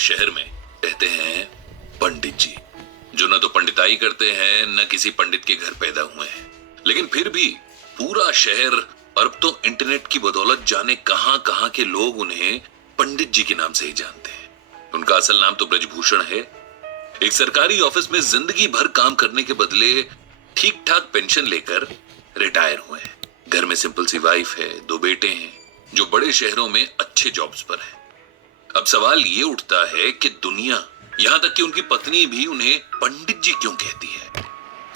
शहर में रहते हैं पंडित जी, जो न तो पंडिताई करते हैं न किसी पंडित के घर पैदा हुए हैं, लेकिन फिर भी पूरा शहर और अब तो इंटरनेट की बदौलत जाने कहां कहां के लोग उन्हें पंडित जी के नाम से ही जानते हैं। उनका असल नाम तो ब्रजभूषण है। एक सरकारी ऑफिस में जिंदगी भर काम करने के बदले ठीक ठाक पेंशन लेकर रिटायर हुए हैं। घर में सिंपल सी वाइफ है, 2 बेटे हैं जो बड़े शहरों में अच्छे जॉब्स पर हैं। अब सवाल ये उठता है कि दुनिया, यहां तक कि उनकी पत्नी भी उन्हें पंडित जी क्यों कहती है।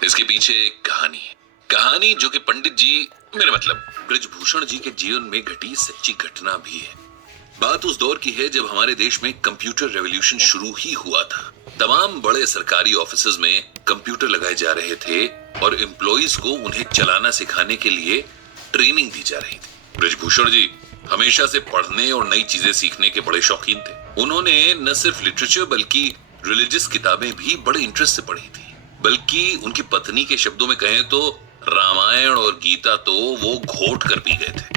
इसके पीछे एक कहानी है, कहानी जो कि पंडित जी, मेरा मतलब ब्रजभूषण जी के जीवन में घटी सच्ची घटना भी है। बात उस दौर की है जब हमारे देश में कंप्यूटर रेवोल्यूशन शुरू ही हुआ था। तमाम बड़े सरकारी ऑफिसेज में कंप्यूटर लगाए जा रहे थे और एम्प्लॉइज को उन्हें चलाना सिखाने के लिए ट्रेनिंग दी जा रही थी। ब्रजभूषण जी हमेशा से पढ़ने और नई चीजें सीखने के बड़े शौकीन थे। उन्होंने न सिर्फ लिटरेचर बल्कि रिलीजियस किताबें भी बड़े इंटरेस्ट से पढ़ी थी। बल्कि उनकी पत्नी के शब्दों में कहें तो रामायण और गीता तो वो घोट कर पी गए थे।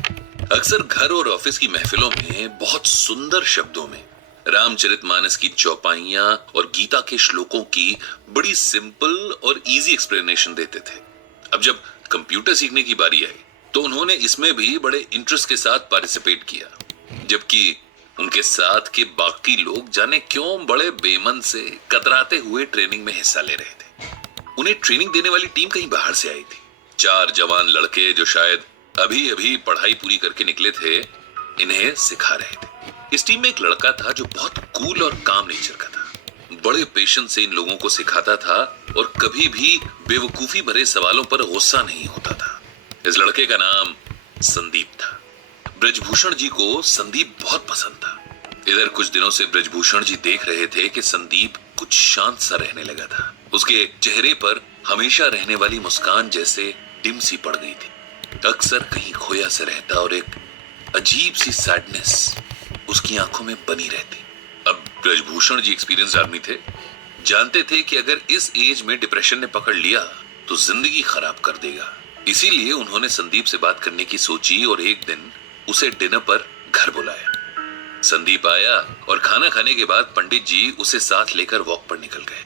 अक्सर घर और ऑफिस की महफिलों में बहुत सुंदर शब्दों में रामचरितमानस की चौपाइयां और गीता के श्लोकों की बड़ी सिंपल और इजी एक्सप्लेनेशन देते थे। अब जब कंप्यूटर सीखने की बारी आई तो उन्होंने इसमें भी बड़े इंटरेस्ट के साथ पार्टिसिपेट किया, जबकि उनके साथ के बाकी लोग जाने क्यों बड़े बेमन से कतराते हुए ट्रेनिंग में हिस्सा ले रहे थे। उन्हें ट्रेनिंग देने वाली टीम कहीं बाहर से आई थी। 4 जवान लड़के जो शायद अभी अभी पढ़ाई पूरी करके निकले थे, इन्हें सिखा रहे थे। इस टीम में एक लड़का था जो बहुत कूल और काम नेचर का था। बड़े पेशेंस से इन लोगों को सिखाता था और कभी भी बेवकूफी भरे सवालों पर गुस्सा नहीं होता था। इस लड़के का नाम संदीप था। ब्रजभूषण जी को संदीप बहुत पसंद था। इधर कुछ दिनों से ब्रजभूषण जी देख रहे थे कि संदीप कुछ शांत सा रहने लगा था। उसके चेहरे पर हमेशा रहने वाली मुस्कान जैसे डिम सी पड़ गई थी। अक्सर कहीं खोया से रहता और एक अजीब सी सैडनेस उसकी आंखों में बनी रहती। अब ब्रजभूषण जी एक्सपीरियंस आदमी थे, जानते थे कि अगर इस एज में डिप्रेशन ने पकड़ लिया तो जिंदगी खराब कर देगा। इसीलिए उन्होंने संदीप से बात करने की सोची और एक दिन उसे डिनर पर घर बुलाया। संदीप आया और खाना खाने के बाद पंडित जी उसे साथ लेकर वॉक पर निकल गए।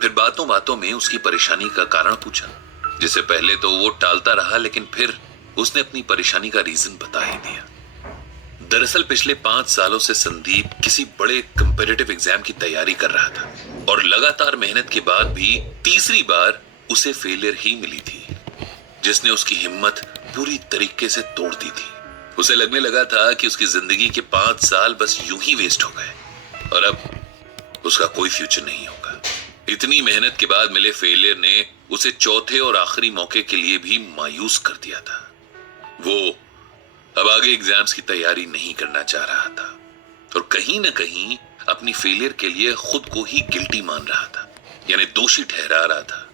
फिर बातों बातों में उसकी परेशानी का कारण पूछा, जिसे पहले तो वो टालता रहा, लेकिन फिर उसने अपनी परेशानी का रीजन बता ही दिया। दरअसल पिछले 5 सालों से संदीप किसी बड़े कंपेटिटिव एग्जाम की तैयारी कर रहा था और लगातार मेहनत के बाद भी तीसरी बार उसे फेलियर ही मिली थी, जिसने उसकी हिम्मत पूरी तरीके से तोड़ दी थी। उसे लगने लगा था कि उसकी जिंदगी के 5 साल बस यूं ही वेस्ट हो गए और अब उसका कोई फ्यूचर नहीं होगा। इतनी मेहनत के बाद मिले फेलियर ने उसे चौथे और आखिरी मौके के लिए भी मायूस कर दिया था। वो अब आगे एग्जाम्स की तैयारी नहीं करना चाह रहा था और कहीं ना कहीं अपनी फेलियर के लिए खुद को ही गिल्टी मान रहा था, यानी दोषी ठहरा रहा था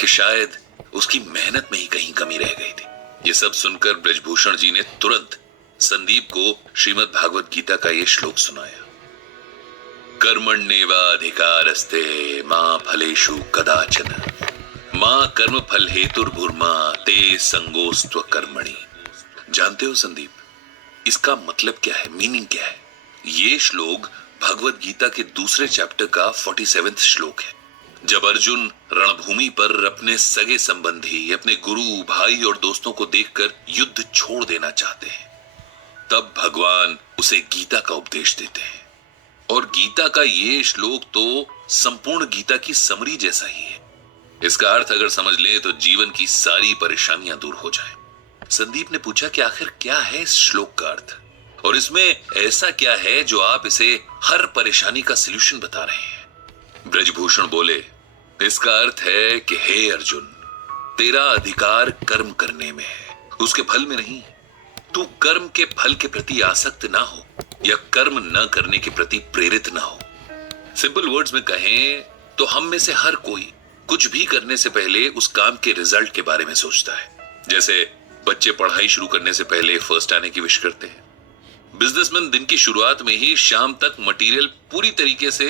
कि शायद उसकी मेहनत में ही कहीं कमी रह गई थी। ये सब सुनकर ब्रजभूषण जी ने तुरंत संदीप को श्रीमद् भागवत गीता का ये श्लोक सुनाया। कर्मण्येवाधिकारस्ते मां फलेषु कदाचन मां कर्म फल हेतुर्भुर्मा ते संगोस्त्व कर्मणि। जानते हो संदीप, इसका मतलब क्या है, मीनिंग क्या है? ये श्लोक भगवत गीता के दूसरे चैप्टर का 47वां श्लोक है। जब अर्जुन रणभूमि पर अपने सगे संबंधी, अपने गुरु, भाई और दोस्तों को देखकर युद्ध छोड़ देना चाहते हैं, तब भगवान उसे गीता का उपदेश देते हैं। और गीता का ये श्लोक तो संपूर्ण गीता की समरी जैसा ही है। इसका अर्थ अगर समझ लें तो जीवन की सारी परेशानियां दूर हो जाए। संदीप ने पूछा कि आखिर क्या है इस श्लोक का अर्थ और इसमें ऐसा क्या है जो आप इसे हर परेशानी का सलूशन बता रहे हैं। ब्रजभूषण बोले, इसका अर्थ है कि हे अर्जुन, तेरा अधिकार कर्म करने में है, उसके फल में नहीं। तू कर्म के फल के प्रति आसक्त ना हो या कर्म न करने के प्रति प्रेरित ना हो। सिंपल वर्ड्स में कहें तो हम में से हर कोई कुछ भी करने से पहले उस काम के रिजल्ट के बारे में सोचता है। जैसे बच्चे पढ़ाई शुरू करने से पहले फर्स्ट आने की विश करते हैं। बिजनेसमैन दिन की शुरुआत में ही शाम तक मटेरियल पूरी तरीके से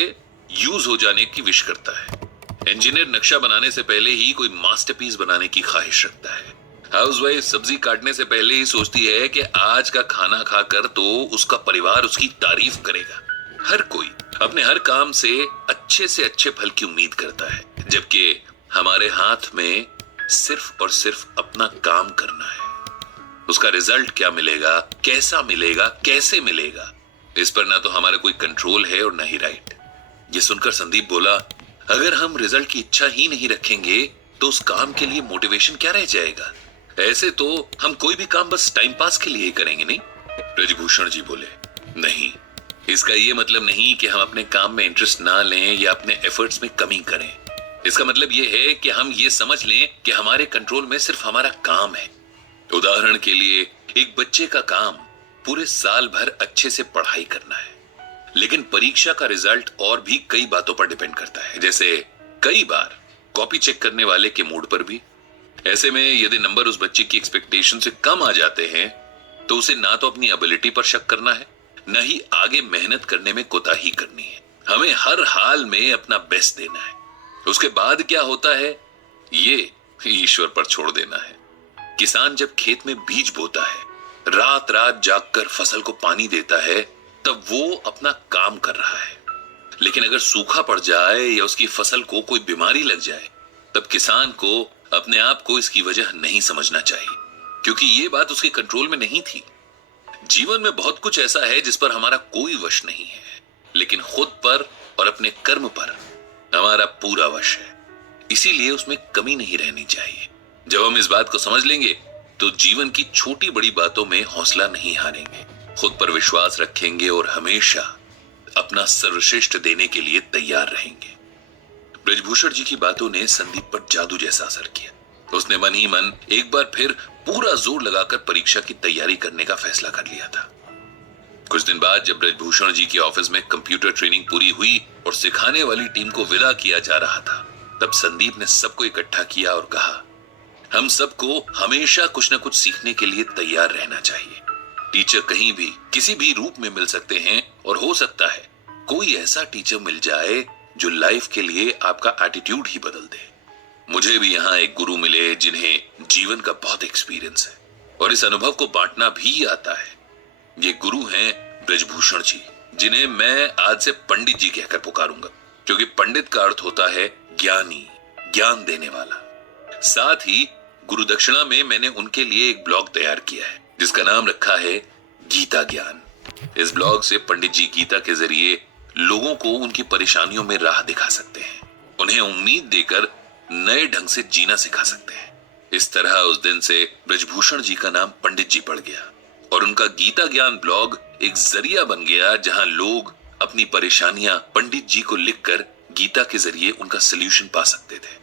यूज हो जाने की विश करता है। इंजीनियर नक्शा बनाने से पहले ही कोई मास्टरपीस बनाने की ख्वाहिश रखता है। हाउसवाइफ सब्जी काटने से पहले ही सोचती है कि आज का खाना खाकर तो उसका परिवार उसकी तारीफ करेगा। हर कोई अपने हर काम से अच्छे फल की उम्मीद करता है, जबकि हमारे हाथ में सिर्फ और सिर्फ अपना काम करना है। उसका रिजल्ट क्या मिलेगा, कैसा मिलेगा, कैसे मिलेगा, इस पर ना तो हमारा कोई कंट्रोल है और ना ही राइट। ये सुनकर संदीप बोला, अगर हम रिजल्ट की इच्छा ही नहीं रखेंगे तो उस काम के लिए मोटिवेशन क्या रह जाएगा? ऐसे तो हम कोई भी काम बस टाइम पास के लिए ही करेंगे, नहीं? ब्रजभूषण जी बोले, नहीं, इसका ये मतलब नहीं कि हम अपने काम में इंटरेस्ट ना लें या अपने एफर्ट्स में कमी करें। इसका मतलब ये है कि हम ये समझ लें कि हमारे कंट्रोल में सिर्फ हमारा काम है। उदाहरण के लिए एक बच्चे का काम पूरे साल भर अच्छे से पढ़ाई करना है, लेकिन परीक्षा का रिजल्ट और भी कई बातों पर डिपेंड करता है, जैसे कई बार कॉपी चेक करने वाले के मूड पर भी। ऐसे में यदि नंबर उस बच्चे की एक्सपेक्टेशन से कम आ जाते हैं तो उसे ना तो अपनी एबिलिटी पर शक करना है, न ही आगे मेहनत करने में कोताही करनी है। हमें हर हाल में अपना बेस्ट देना है। उसके बाद क्या होता है ये ईश्वर पर छोड़ देना है। किसान जब खेत में बीज बोता है, रात रात जागकर फसल को पानी देता है, तब वो अपना काम कर रहा है। लेकिन अगर सूखा पड़ जाए या उसकी फसल को कोई बीमारी लग जाए, तब किसान को अपने आप को इसकी वजह नहीं समझना चाहिए, क्योंकि ये बात उसके कंट्रोल में नहीं थी। जीवन में बहुत कुछ ऐसा है जिस पर हमारा कोई वश नहीं है, लेकिन खुद पर और अपने कर्म पर हमारा पूरा वश है। इसीलिए उसमें कमी नहीं रहनी चाहिए। जब हम इस बात को समझ लेंगे तो जीवन की छोटी बड़ी बातों में हौसला नहीं हारेंगे, खुद पर विश्वास रखेंगे और हमेशा अपना सर्वश्रेष्ठ देने के लिए तैयार रहेंगे। ब्रजभूषण जी की बातों ने संदीप पर जादू जैसा असर किया। उसने मन ही मन एक बार फिर पूरा जोर लगाकर परीक्षा की तैयारी करने का फैसला कर लिया था। कुछ दिन बाद जब ब्रजभूषण जी के ऑफिस में कंप्यूटर ट्रेनिंग पूरी हुई और सिखाने वाली टीम को विदा किया जा रहा था, तब संदीप ने सबको इकट्ठा किया और कहा, हम सबको हमेशा कुछ न कुछ सीखने के लिए तैयार रहना चाहिए। टीचर कहीं भी किसी भी रूप में मिल सकते हैं और हो सकता है कोई ऐसा टीचर मिल जाए जो लाइफ के लिए आपका एटीट्यूड ही बदल दे। मुझे भी यहाँ एक गुरु मिले जिन्हें जीवन का बहुत एक्सपीरियंस है और इस अनुभव को बांटना भी आता है। ये गुरु हैं ब्रजभूषण जी, जिन्हें मैं आज से पंडित जी कहकर पुकारूंगा, क्योंकि पंडित का अर्थ होता है ज्ञानी, ज्ञान देने वाला। साथ ही गुरु दक्षिणा में मैंने उनके लिए एक ब्लॉग तैयार किया है जिसका नाम रखा है गीता ज्ञान। इस ब्लॉग से पंडित जी गीता के जरिए लोगों को उनकी परेशानियों में राह दिखा सकते हैं, उन्हें उम्मीद देकर नए ढंग से जीना सिखा सकते हैं। इस तरह उस दिन से ब्रजभूषण जी का नाम पंडित जी पड़ गया और उनका गीता ज्ञान ब्लॉग एक जरिया बन गया जहां लोग अपनी परेशानियां पंडित जी को लिखकर गीता के जरिए उनका सलूशन पा सकते थे।